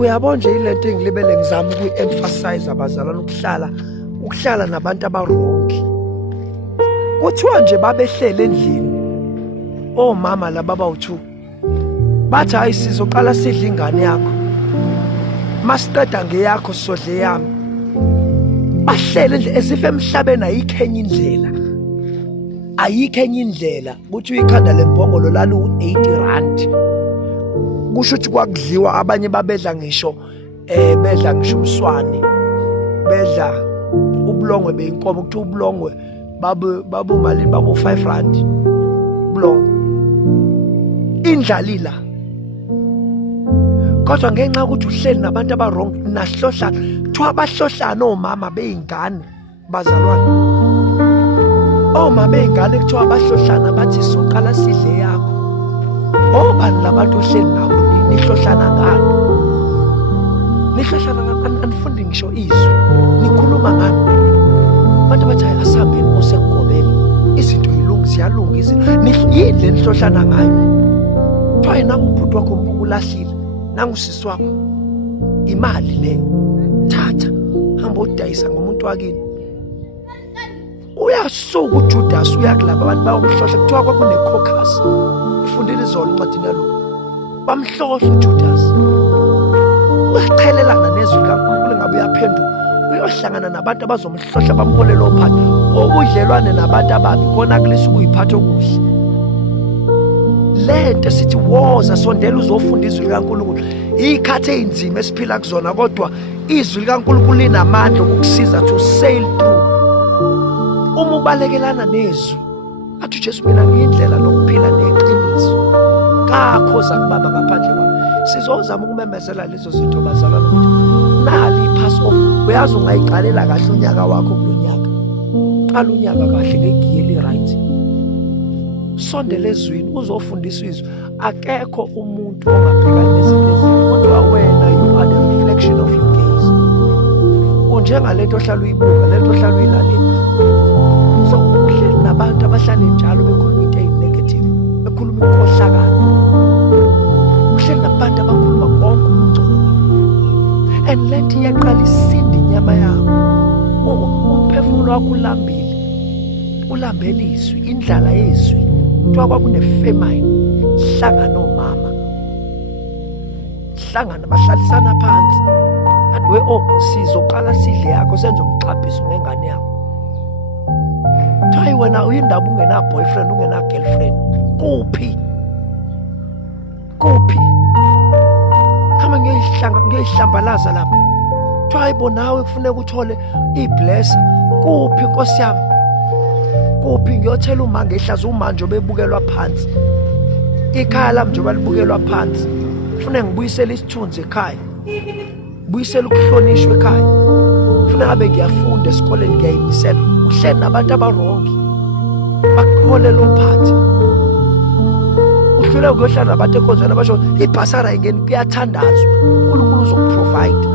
uyabona nje ilento engilibele ngizama ukuyi-emphasize abazalwane ukuhlala nabantu abarongi. Kuthiwa nje babehlele endlini omama laba bawu-2 bathi hayi sizoqala sidle ingane yakho, masiqeda ngeyakho sodle yami. Bahlele nje esife emhlabeni ayikho enye indlela ukuthi uyikhanda lembongolo lalu-80 rand. Kusho ukuthi kwakudliwa, abanye babedla ngisho bedla ngisho umswane, bedla ubulongwe beyinkomo. Kuthiwa ubulongwe babumalini, babu-5 rand ubulongwe. Indlalila kodwa ngenxa yokuthi uhleli nabantu abarongi nahlohlana. Kuthiwa bahlohlana omama beyingane bazalwane, omama beyingane kuthiwa bahlohlana bathi soqala sidle yakho. Obani labantu ohleli nabo nihlohlana ngani? Nihlohlana ngani? Anifundi ngisho izwi, nikhuluma ngani? Abantu bathi hayi asihambeni osekugobela, izinto ziyalunga izinto. Yini nihlohlana ngayo? Kuthiwa nangu ubhuti wakho ulahlile, nangu usisi wakho, imali leyo, thatha hamba udayisa ngomuntu wakini. Uyasuka uJudas uyakulaba abantu bayomhlohla. Kuthiwa kwakune-caucus, ifundile izolo encwadini yalokhu. Bamhlohla uJudas, uyaqhelelana nezwi likaNkulunkulu. Ngabe uyaphenduka uyohlangana nabantu abazomhlohla bamholela ophatha. Ubudlelwane nabantu ababi konakulisa ukuyiphatha okuhle. Lento sithi woza sondela uzofunda izwi likaNkulunkulu. Iy'khathi ey'nzima esiphila kuzona, kodwa izwi likaNkulunkulu linamandla okukusiza to sail through. Uma ubalekelana nezwi, athi uJesu mina ngiyindlela nokuphila neqiniso, kakhoza kubaba ngaphandle kwami. Sizozama ukumemezela lezo zinto bazalwane ukuthi nali i-Passover. Uyazi ungayiqalela kahle unyaka wakho kulo nyaka. Qala unyaka kahle ngegiye eli-right. Sondela ezwini uzofundiswa izwi. Akekho umuntu ongabhekana nezinto ezinye, kodwa wena you are the reflection of your gaze. Unjengalento ohlala uyibuka, lento ohlala uyilalela. So uhleli nabantu abahlale njalo bekhuluma into eyi-negative, bekhuluma inkohlakalo. Uhleli nabantu abakhuluma konke ukungcola, and lento iyaqala isinde inyama yakho. Umphefumulo wakho ulambele izwi, indlala yezwi. Kuthiwa kwakune-famine, hlangana omama, hlangana bahlalisana phansi. Athi sizoqala sidle yakho, senze umxhabhiso ngengane yakho. Hayi wena uyindaba ungena-boyfriend, ungena-girlfriend, kuphi? Hamba ngiyoyihlambalaza lapha. Hayi bo nawe kufuneka uthole iblessa. Kuphi Nkosi yami? Kuphi? Ngiyothela umanga ehlaza umanje obebukelwa phansi. Ikhaya lami nje balibukelwa phansi. Kufuneka ngibuyisele isithunzi ekhaya, buyisele ukuhlonishwa ekhaya. Kufuneka ngabe ngiyafunda esikoleni, ngiyayimisela. Uhleli nabantu abarongi bakholela ophathi. Uhluleka ukuyohlala nabantu enkonzweni abasho ibhasara ayingeni, kuyathandazwa, uNkulunkulu uzokuprovide.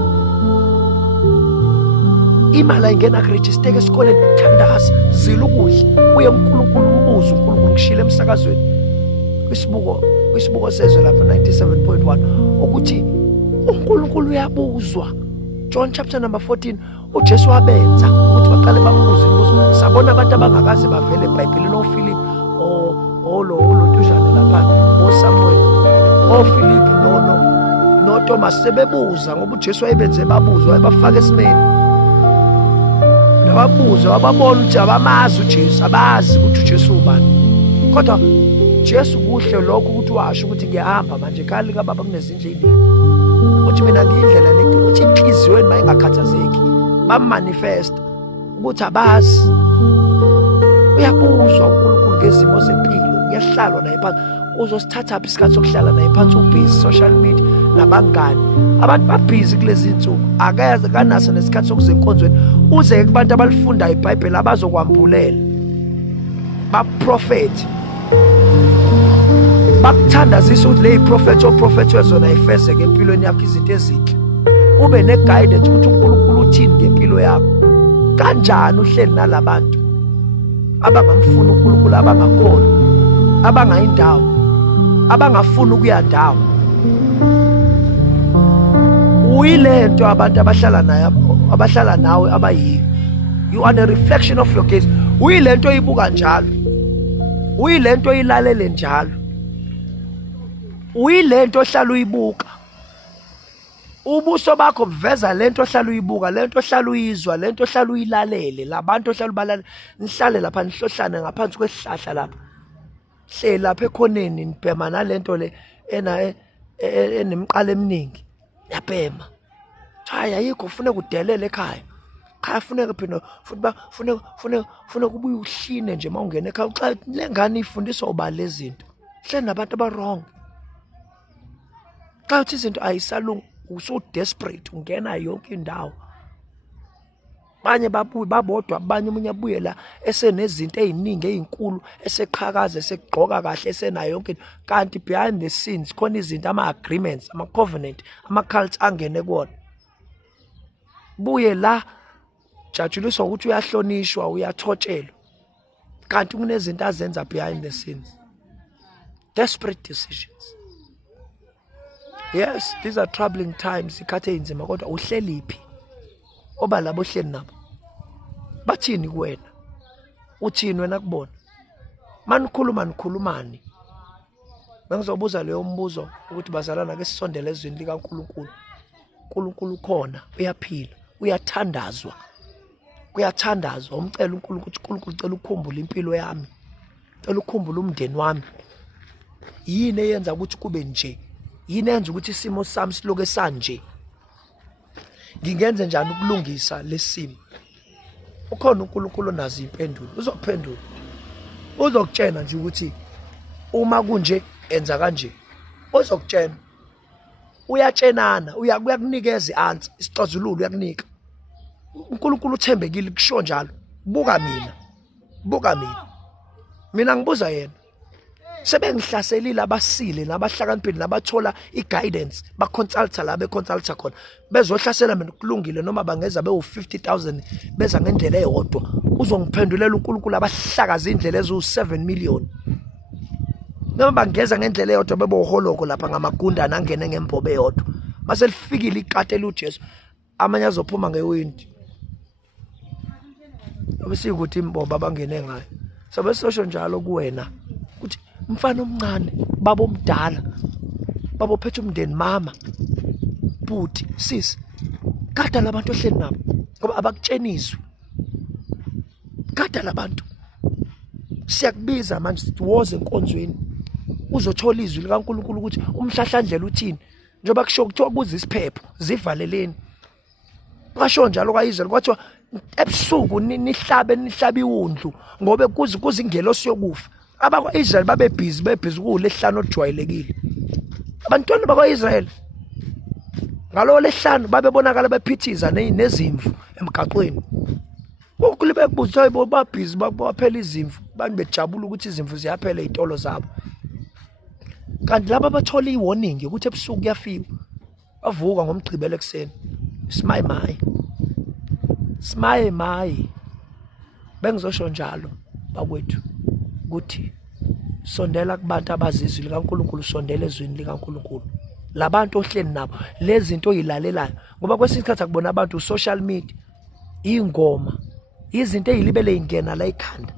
Imali ayingena kurejisteka esikoleni, thandaza, zila ukudla, uye uNkulunkulu umbuze uNkulunkulu. Ngishilo emsakazweni kwisibuko sezwe lapha 97.1 ukuthi uNkulunkulu uyabuzwa. John chapter number 14, uJesu wabenza ukuthi baqale bambuze imibuzo. Sabona abantu abangakaze bavele eBhayibhelini, oFilip, Tujane lapha, oSamuel, oFilip noThomas, sebebuza ngoba uJesu wayebenze babuzwa, wayebafaka esimeni. Nababuza wababona ukuthi abamazi uJesu, abazi ukuthi uJesu ubani. Kodwa Jesu kuhle lokho ukuthi washo ukuthi ngiyahamba manje ekhaya likababa kunezindlu ey'ningi, uthi mina ngiyindlela neqiniso. Uthi inhliziyweni mayingakhathazeki, bamanifesta ukuthi abazi. Uyabuzwa uNkulunkulu ngezimo zempilo, uyahlalwa naye phansi. Uzosithathaphi isikhathi sokuhlala naye phansi? Ubhizi social media nabangani, abantu babhizi kulezi nsuku, akanaso nesikhathi sokuza enkonzweni. Uze kubantu abalifundayo iBhayibheli abazokwambulela, baprofethi, bakuthandazisa ukuthi le yiprofethi oprofethwe zona ifezeke empilweni yakho, izinto ezinhle. Ube ne-guidance ukuthi uNkulunkulu uthini ngempilo yakho. Kanjani uhleli nalabantu abangamfuni uNkulunkulu, abangakhona, abangayindawo, abangafuni ukuya ndawo. uyilento abantu abahlala nawe abayiyo. You are the reflection of your gaze. Uyilento oyibuka njalo, uyilento oyilalele njalo, uyilento ohlala uyibuka. Ubuso bakho buveza lento ohlala uyibuka, lento ohlala uyizwa, lento ohlala uyilalele. Labantu ohlala ubalale, nihlale lapha nihlohlane ngaphansi kwesihlahla lapha, hle lapha ekhoneni nibhema nalento le enemqala eminingi, yabhema. Hayi ayikho, kufuneka udelele ekhaya. Khaya funeka phela funeka ubuye uhline nje mawungena ekhaya. Xa lengane ifundiswa uba lezinto, hle nabantu abarong. Xa uthi izinto ayisalungi, uso desperate, ungena yonke indawo. Banye babodwa, abanye umunye abuye la esenezinto eziningi ezinkulu, eseqhakaza, esegqoka kahle, esenayo yonke. Kanti behind the scenes khona izinto, ama-agreements, ama-covenant, ama-cults angene kuwona. Buye la jajuliswa ukuthi uyahlonishwa, uyathotshelwa, kanti kunezinto azenza behind the scenes. Desperate decisions. Yes, these are troubling times. Ikhathe inzima kodwa uhleliphi? Oba labo hleli nabo bathini kuwena? Uthini wena kubona? Manikhulumani. Bengizobuza leyo mbuzo ukuthi bazalana ke sisondele ezweni likaNkulunkulu. uNkulunkulu khona, uyaphila, uyathandazwa. Kuyathandazwa. Umcela uNkulunkulu ukuthi uNkulunkulu cela ukukhumbula impilo yami, cela ukukhumbula umndeni wami. Yini eyenza ukuthi kube nje? Yini eyenza ukuthi isimo sami siloke sanje? Ngingenze njani ukulungisa lesimo? Ukhona uNkulunkulu onazo impendulo, uzokuphendula. Uzokutshena nje ukuthi uma kunje enza kanje. Uzokutshena. Uyatshenana, uyakunikeza i-answer, isixazululo uyakunika. uNkulunkulu uthembekile kusho njalo. Buka mina. Mina ngibuza yena. Sebengihlaselile abasile nabahlakaniphile nabathola i-guidance, baconsulta la beconsulta khona. Bezohlasela mina kulungile noma bangeza bewu-50,000 beza ngendlela eyodwa. Uzongiphendulela uNkulunkulu abahlakaza indlela eziwu-7 million. Noma bangeza ngendlela eyodwa beboholoko lapha ngamagundana angene ngembobo eyodwa. Mase lifikile iqate uJesu, amanye azophuma ngewindi. Abesikuthi imbobo abangene ngayo. So besosho njalo kuwena ukuthi mfana omncane, baba omdala, baba ophethe umndeni, mama, bhuti, sis, gada labantu ohleli nabo ngoba abakutshenizwe. Gada labantu. Siyakubiza manje sithi woze enkonzweni uzothola izwi likaNkulunkulu ukuthi umhlahlandlela uthini. Njoba kusho kuthiwa kuze isiphepho, zivaleleni. Kwasho njalo kwaIsrael kwathiwa ebusuku nihlabe iwundlu ngobe kuze ingelosi yokufa. Abakwa-Israel babebhizi kuLesihlanu ojwayelekile. Abantwana bakwa-Israel ngalo Lesihlanu babebonakala bephithiza nezimvu emgaqweni. Ukule bebuza hayibo babhizi baphela izimvu, bantu bejabula ukuthi izimvu ziyaphela izitolo zabo. Kanti laba bathola iwarning ukuthi ebusuku kuyafika. Bavuka ngomgcibelo ekseni. Smaye. Bengizosho njalo bakwethu ukuthi sondela kubantu abazizwi likaNkulunkulu, sondela ezweni likaNkulunkulu. Labantu ohleli nabo, lezi zinto oyilalelayo ngoba kwesinye isikhathi akubona abantu social media, ingoma, izinto ezilibele ingena la ikhanda.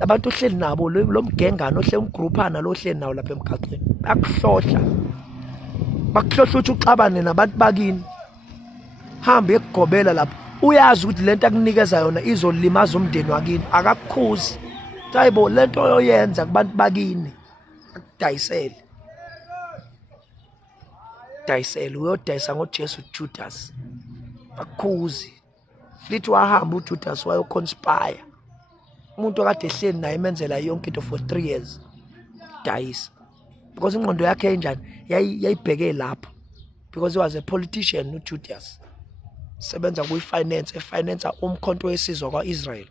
Abantu ohleli nabo lo mgengano ohleli umgroupana lo ohleli nawo lapha emgaqweni. Bakuhlohla ukuthi uxabane nabantu bakini. Hamba ekugobela lapho. Uyazi ukuthi lento akunikeza yona izolimaza umndeni wakini. Akakukhuzi. Hayibo lento oyenza kubantu bakini akudayisele. Uyodayisa ngoJesu Judas. Akukhuzi. Lithi wahamba uJudas wayoconspire. Umuntu okade ehleli naye emenzela yonke into for 3 years. Dayisa. Because ingqondo yakhe enjani yayibheke lapho. Because he was a politician uJudas. Sebenza kuyifinance, efinance umkhonto wesizwe kwaIsrael.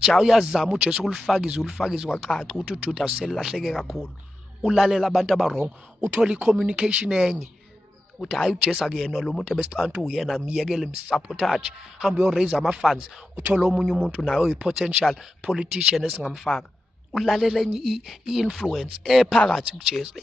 Cha uyazama uJesu kulifaka izwi kwacaca ukuthi uJudas selahleke kakhulu. Ulalela abantu abarong, uthola icommunication enye. Uthi hayi uJesu akuyena lo muntu ebesicela ukuthi uyena, miyekele msabotage. Hamba uyораise ama-funds, uthola omunye umuntu nayo i-potential politician esingamfaka. Ulalela enye i-influence ephakathi kuJesu.